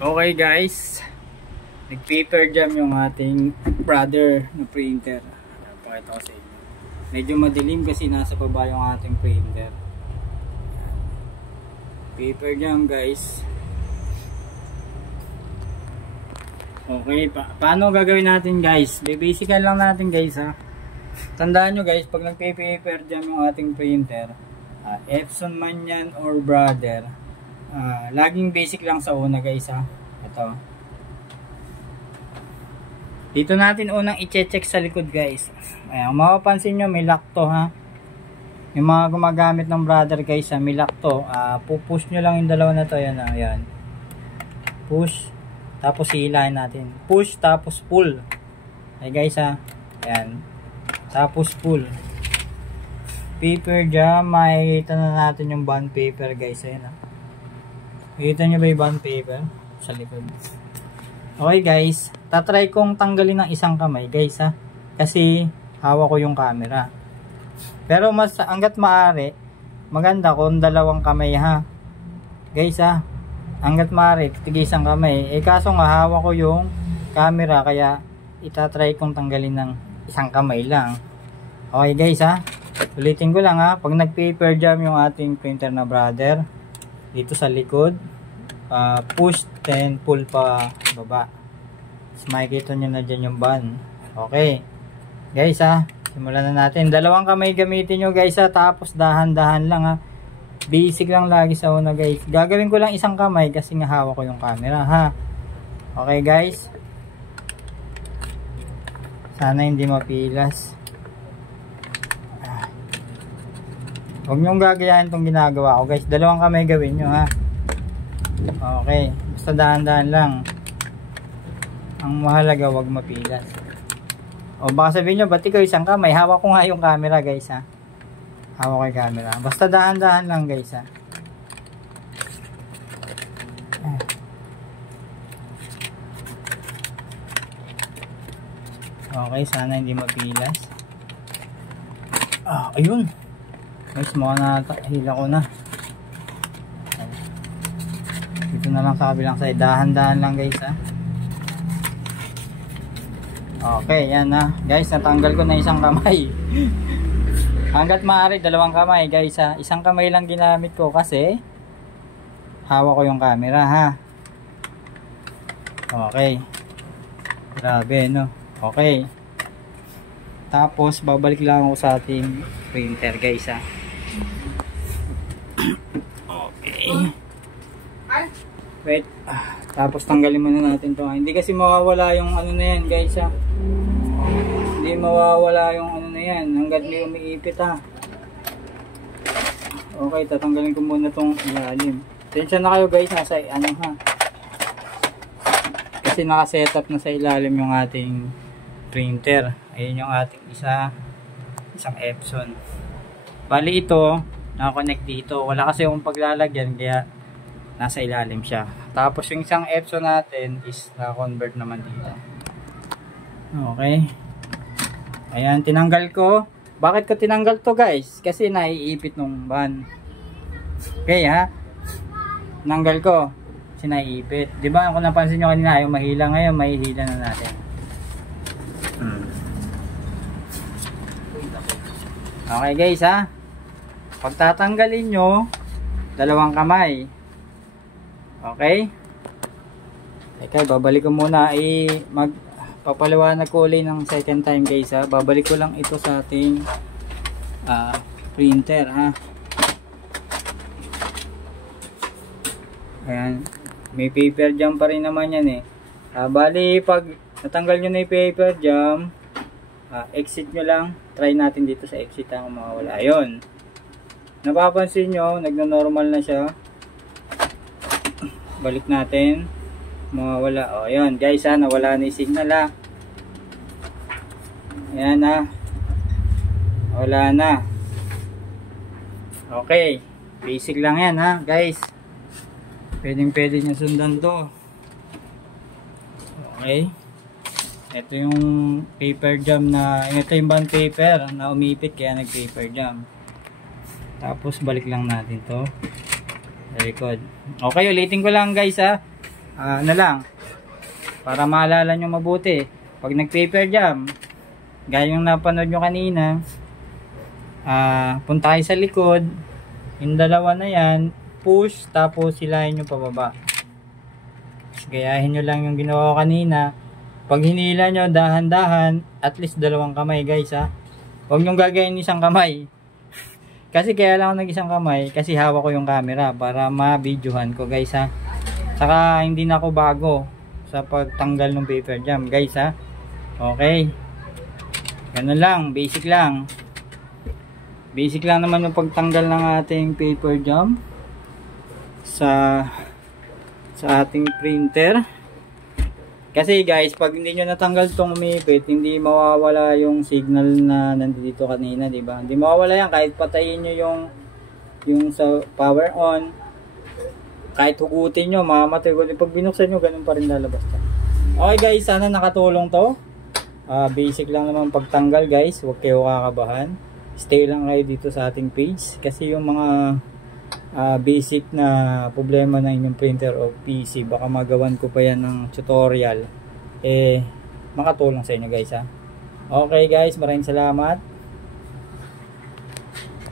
Okay guys, nag-paper jam yung ating brother na printer. Pakita ko sa inyo. Medyo madilim kasi nasa baba yung ating printer. Paper jam guys. Okay, paano gagawin natin guys? Basican lang natin guys ha. Tandaan nyo guys, pag nag-paper jam yung ating printer, Epson man yan or brother, laging basic lang sa una guys ha. Ito. Dito natin unang i-check sa likod guys. Ayan, mapapansin nyo may lock to ha. Yung mga gumagamit ng brother guys ha, may lock to. Pupush nyo lang yung dalawa na to. Ayan, ayan. Push. Tapos hihilahin natin. Push tapos pull. Ay guys ha. Ayan. Tapos pull. Paper jam. Makikita na natin yung bond paper guys. Ayan ha. Makikita nyo ba yung bond paper? Sa likod. Okay guys. Tatry kong tanggalin ng isang kamay guys ha. Kasi hawak ko yung camera. Pero mas hanggat maaari, maganda kung dalawang kamay ha. Guys ha. Hanggat maaari, tig-isang kamay. Kaso nga hawak ko yung camera kaya itatry kong tanggalin ng isang kamay lang. Okay guys ha. Ulitin ko lang ha. Pag nag-paper jam yung ating printer na brother, dito sa likod, push then pull pa baba. So, makikita nyo na dyan yung band. Okay. Guys ha. Simulan na natin. Dalawang kamay gamitin nyo guys ha. Tapos dahan-dahan lang ha. Basic lang lagi sa una guys. Gagawin ko lang isang kamay kasi nga hawak ko yung camera ha. Okay guys. Sana hindi mapilas. Huwag nyong gagayahin itong ginagawa ko guys. Dalawang kamay gawin nyo ha. Okay. Basta dahan-dahan lang. Ang mahalaga huwag mapilas. O baka sabihin nyo, ba't ikaw isang kamay? Hawak ko nga yung camera guys ha. Hawak ko yung camera. Basta dahan-dahan lang guys ha. Okay, sana hindi mapilas. Ayun. Guys, mukha na hila ko na. Dito na lang sa kabilang side. Dahan-dahan lang guys ha. Okay, yan na. Guys, natanggal ko na isang kamay. Hanggat maaari, dalawang kamay guys ha. Isang kamay lang ginamit ko kasi hawak ko yung camera ha. Okay. Grabe no. Okay. Tapos, babalik lang ako sa ating printer guys ha. Okay. Wait. Tapos tanggalin muna natin to. Hindi kasi mawawala yung ano na yan guys ha. Hindi mawawala yung ano na yan hanggat may umiipit ha. Okay, tatanggalin ko muna tong ilalim. Tensya na kayo guys, nasa ano ha. Kasi naka-setup na sa ilalim yung ating printer. Ayun yung ating isang Epson. Bali ito, naka-connect dito. Wala kasi yung paglalagyan kaya nasa ilalim siya. Tapos yung isang Epson natin is na-convert naman dito. Okay. Ayan, tinanggal ko. Bakit ko tinanggal to guys? Kasi naiipit nung van. Okay ha. Tinanggal ko. Kasi naiipit. Diba kung napansin nyo kanina, yung mahila ngayon, mahihila na natin. Okay guys ha. Pag tatanggalin nyo, dalawang kamay. Okay. Okay, babalik ko muna. Papaliwanag ko ulit ng second time guys ha. Babalik ko lang ito sa ating printer ha. Ayan. May paper jam pa rin naman yan eh. Bali pag natanggal nyo na yung paper jam, exit nyo lang. Try natin dito sa exit kung mawawala. Ayun. Napapansin nyo, nagno-normal na siya. Balik natin. Mawawala. O, ayun. Guys, nawala na yung signal ha. Ayan ha. Wala na. Okay. Basic lang yan ha, guys. Pwede nyo sundan to. Okay. Ito yung paper jam ito yung bond paper na umipit kaya nag paper jam. Tapos balik lang natin to. Record. Okay, ulitin ko lang guys ha. ano lang, para maalala nyo mabuti, pag nag-paper jam, gaya yung napanood nyo kanina, punta kayo sa likod, yung dalawa na yan, push, tapos hilahin nyo pababa. Gayahin nyo lang yung ginawa ko kanina. Pag hinila nyo, dahan-dahan, at least dalawang kamay guys ha. Huwag nyo gagayin isang kamay. Kasi kaya lang ako nag-isang kamay, kasi hawak ko yung camera para ma-videohan ko guys ha. Saka hindi na ako bago sa pagtanggal ng paper jam guys ha. Okay. Ganun lang, basic lang. Basic lang naman yung pagtanggal ng ating paper jam sa ating printer. Kasi guys, pag hindi nyo natanggal itong umipit, hindi mawawala yung signal na nandito kanina, di ba? Hindi mawawala yan kahit patayin nyo yung sa power on. Kahit hugutin nyo, mamamatay. Pag binuksan nyo, ganun pa rin lalabas ka. Okay guys, sana nakatulong to. Basic lang naman pagtanggal guys, huwag kayo kakabahan. Stay lang kayo dito sa ating page. Kasi yung mga basic na problema ng inyong printer o PC, baka magawan ko pa yan ng tutorial, makatulong sa inyo guys ha. Okay guys, maraming salamat.